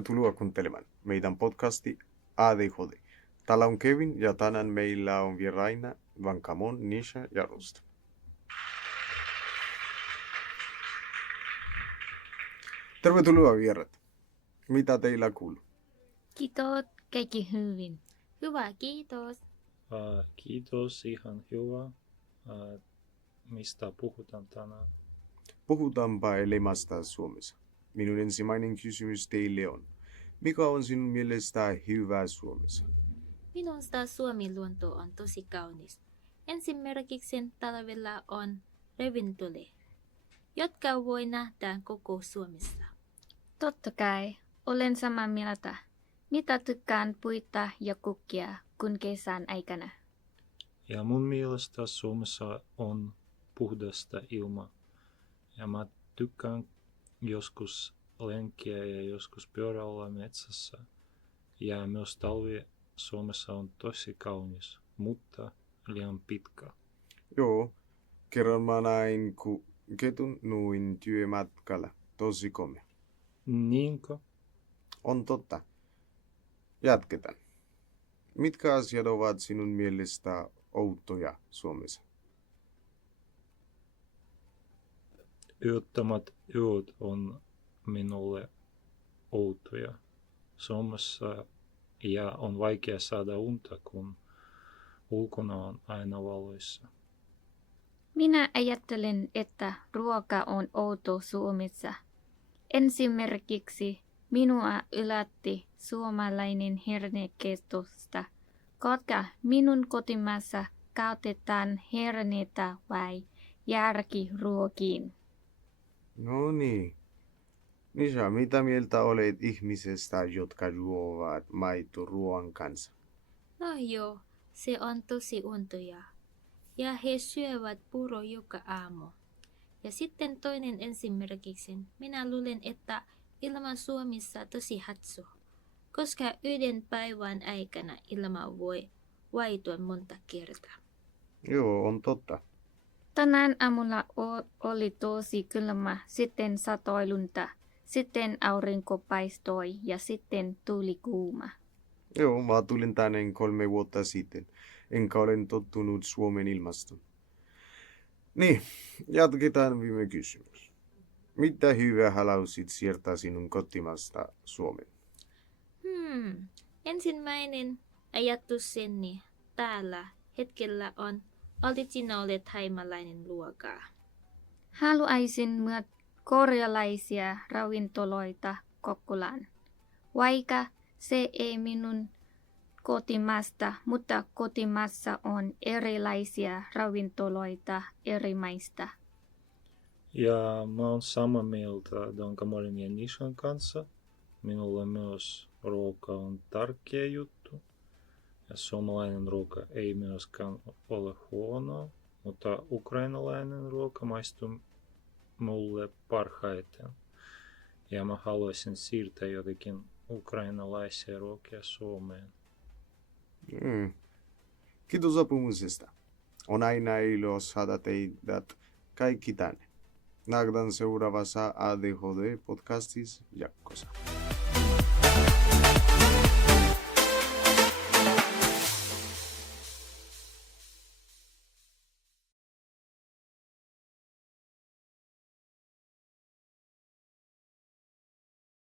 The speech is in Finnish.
Tervetuloa kuuntelemaan meidän podcasti ADHD. Täällä on Kevin ja tänään meillä on vieraina Vankamon, Nisha ja Rosta. Tervetuloa vierat. Mitä teillä kuuluu? Kiitos, kaikki hyvin. Hyvä, kiitos. Kiitos, ihan hyvä. Mistä puhutaan tänään? Puhutaanpa elämästä Suomessa. Minun ensimmäinen kysymys teille on, mikä on sinun mielestä hyvä Suomessa? Minusta Suomen luonto on tosi kaunis. Esimerkiksi talvella on ravintolia, jotka voi nähdä koko Suomessa. Totta kai, olen samaa mieltä. Mitä tykkään puita ja kukkia kun kesän aikana? Ja mun mielestä Suomessa on puhdasta ilmaa. Ja mä tykkään joskus lenkkiä ja joskus pyöräillä metsässä. Ja myös talvi Suomessa on tosi kaunis, mutta liian pitkä. Joo, kerran mä näin ketun nuin työmatkalla. Tosi komea. Niinkö? On totta. Jatketaan. Mitkä asiat ovat sinun mielestä outoja Suomessa? Yöttömät yöt on minulle outoja Suomessa ja on vaikea saada unta, kun ulkona on aina valoissa. Minä ajattelen, että ruoka on outo Suomessa. Esimerkiksi minua yllätti suomalainen hernekestosta, koska minun kotimaassa käytetään herneitä vai järkiruokiin. No niin. Nisha, mitä mieltä olet ihmisestä, jotka juovat maitoruoan kanssa? No joo, se on tosi untoja. Ja he syövät puuro joka aamu. Ja sitten toinen esimerkiksi, minä luulen, että ilma Suomessa tosi hatsu, koska yhden päivän aikana ilma voi vaihtua monta kertaa. Joo, on totta. Tänään aamulla oli tosi kylmä, sitten satoi lunta, sitten aurinko paistoi ja sitten tuli kuuma. Joo, mä tulin tänne 3 vuotta sitten, enkä olen tottunut Suomen ilmastoon. Niin, jatketaan viime kysymys. Mitä hyvää haluaisit siirtää sinun kotimaasta Suomeen? Ensimmäinen ajatukseni täällä hetkellä on originaalia thaimaalainen ruokaa. Haluaisin myös korealaisia ravintoloita Kokkolaan, vaikka se ei minun kotimaasta, mutta kotimaassa on erilaisia ravintoloita eri maista. Ja mä oon samaa mieltä Vankamonin ja Nishan kanssa. Minulle myös ruoka on tärkeä juttu. Ja suomalainen ruoka ei myöskään ole huonoa, mutta ukrainalainen ruoka maistuu mulle parhaiten. Ja mä haluaisin siirtää jotenkin ukrainalaisia ruokia Suomeen. Kiitos apumisesta. On aina ilo saada teidät kaikki tänne. Nähdään seuraavassa ADHD-podcastissa jatkossa.